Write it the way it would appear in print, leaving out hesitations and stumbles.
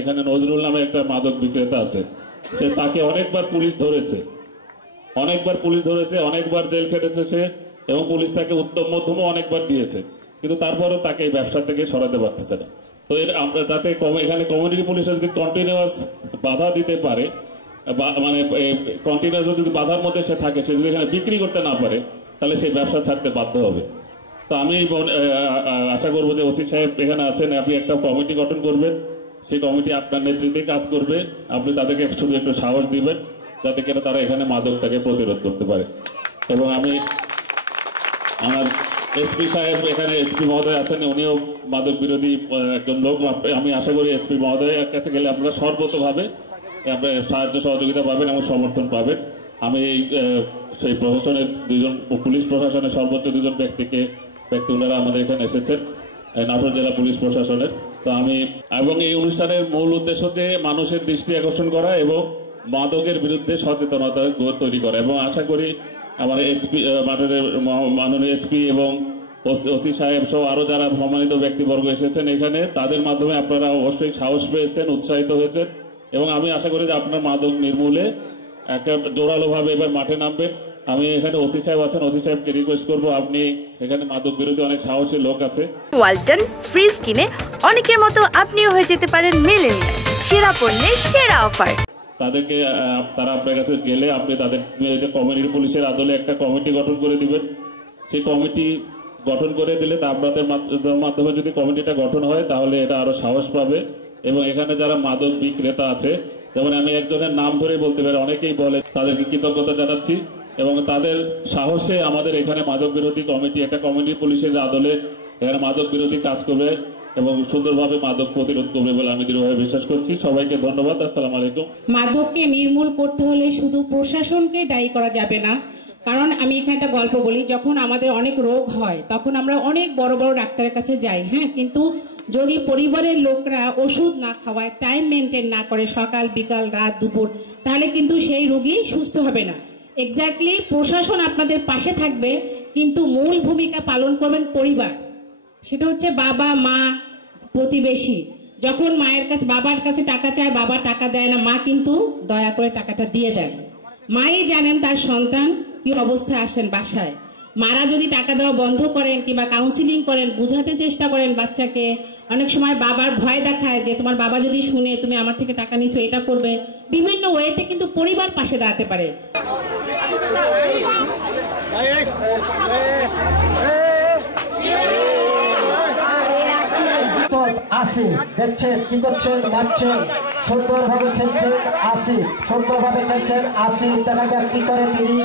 এখানে নজরুল নামে একটা মাদক বিক্রেতা আছে, সে তাকে অনেকবার পুলিশ ধরেছে, অনেকবার জেল খেটেছে সে, এবং পুলিশ তাকে উত্তম মধ্যমও অনেকবার দিয়েছে, কিন্তু তারপরেও তাকে এই ব্যবসা থেকে সরাতে পারতেছে না। তো আমরা যাতে এখানে কমিউনিটি পুলিশরা যদি কন্টিনিউয়াস বাধা দিতে পারে, মানে কন্টিনিউয়াস যদি বাধার মধ্যে সে থাকে, সে যদি এখানে বিক্রি করতে না পারে, তাহলে সেই ব্যবসা ছাড়তে বাধ্য হবে। তো আমি আশা করবো যে ওসি সাহেব এখানে আছেন, আপনি একটা কমিটি গঠন করবেন, সেই কমিটি আপনার নেতৃত্বে কাজ করবে, আপনি তাদেরকে শুধু একটু সাহস দিবেন যাতে করে তারা এখানে মাদকটাকে প্রতিরোধ করতে পারে। এবং আমি আমার এসপি সাহেব, এখানে এসপি মহোদয় আছেন, উনিও মাদক বিরোধী একজন লোক। আমি আশা করি এসপি মহোদয়ের কাছে গেলে আপনারা সর্বতভাবে আপনার সাহায্য সহযোগিতা পাবেন এবং সমর্থন পাবেন। আমি সেই প্রশাসনের পুলিশ প্রশাসনের সর্বোচ্চ দুজন ব্যক্তি ওনারা আমাদের এখানে এসেছেন, নাটোর জেলা পুলিশ প্রশাসনের। তো আমি এবং এই অনুষ্ঠানের মূল উদ্দেশ্য যে মানুষের দৃষ্টি আকর্ষণ করা এবং মাদকের বিরুদ্ধে সচেতনতা তৈরি করা, এবং আশা করি আমার এসপি মাননীয় এসপি এবং ওসি সাহেব সহ আরো যারা সম্মানিত ব্যক্তিবর্গ এসেছেন এখানে, তাদের মাধ্যমে আপনারা অবশ্যই সাহস পেয়েছেন, উৎসাহিত হয়েছেন, এবং আমি আশা করি যে আপনার মাদক নির্মূলে একটা জোরালোভাবে এবার মাঠে নামবেন। আমি এখানে ওসি সাহেব আছেন, ওসি সাহেবকে রিকোয়েস্ট করবো, আপনি এখানে মাদক বিরোধী অনেক সাহসী লোক আছে। ওয়ালটন ফ্রিজ কিনে অনেকের মতো আপনিও হয়ে যেতে পারেন মিলেনিয়াল, সেরা পণ্যের সেরা অফার। তাদেরকে তারা আপনার কাছে গেলে আপনি তাদের কমিউনিটি পুলিশের আদলে একটা কমিটি গঠন করে দিবেন। সেই কমিটি গঠন করে দিলে তা আপনাদের মাধ্যমে যদি কমিটিটা গঠন হয় তাহলে এটা আরো সাহস পাবে। এবং এখানে যারা মাদক বিক্রেতা আছে, যেমন আমি একজনের নাম ধরে বলতে পারি, অনেকেই বলে, তাদেরকে কৃতজ্ঞতা জানাচ্ছি, এবং তাদের সাহসে আমাদের এখানে মাদক বিরোধী কমিটি একটা কমিউনিটি পুলিশের আদলে এখানে মাদক বিরোধী কাজ করবে এবং সুন্দরভাবে মাদক প্রতিরোধ করবে বলে আমি দৃঢ়ভাবে বিশ্বাস করছি। সবাইকে ধন্যবাদ। আসসালামু আলাইকুম। মাদককে নির্মূল করতে হলে শুধু প্রশাসনকে দায়ী করা যাবে না, কারণ আমি এখানে একটা গল্প বলি। যখন আমাদের অনেক রোগ হয় তখন আমরা অনেক বড় বড় ডাক্তারের কাছে যাই, হ্যাঁ, কিন্তু যদি পরিবারের লোকরা ওষুধ না খাওয়ায়, টাইম মেনটেন না করে, সকাল বিকাল রাত দুপুর, তাহলে কিন্তু সেই রোগী সুস্থ হবে না। এক্স্যাক্টলি প্রশাসন আপনাদের পাশে থাকবে, কিন্তু মূল ভূমিকা পালন করবেন পরিবার। সেটা হচ্ছে বাবা মা প্রতিবেশী। যখন মায়ের কাছে বাবার কাছে টাকা চায়, বাবা টাকা দেয় না, মা কিন্তু দয়া করে টাকাটা দিয়ে দেন। মাই জানেন তার সন্তান কি অবস্থায় আসেন বাসায়। মারা যদি টাকা দেওয়া বন্ধ করেন কিংবা কাউন্সিলিং করেন, বুঝাতে চেষ্টা করেন বাচ্চাকে, অনেক সময় বাবার ভয় দেখায় যে তোমার বাবা যদি শুনে তুমি আমার থেকে টাকা নিছো এটা করবে, বিভিন্ন ওয়েতে কিন্তু পরিবার পাশে দাঁড়াতে পারে। আসি দেখছেন কি করছেন, মারছেন, সুন্দরভাবে খেলছেন আসি, সুন্দরভাবে খেলছেন আসি, দেখা যাক কি করে তিনি।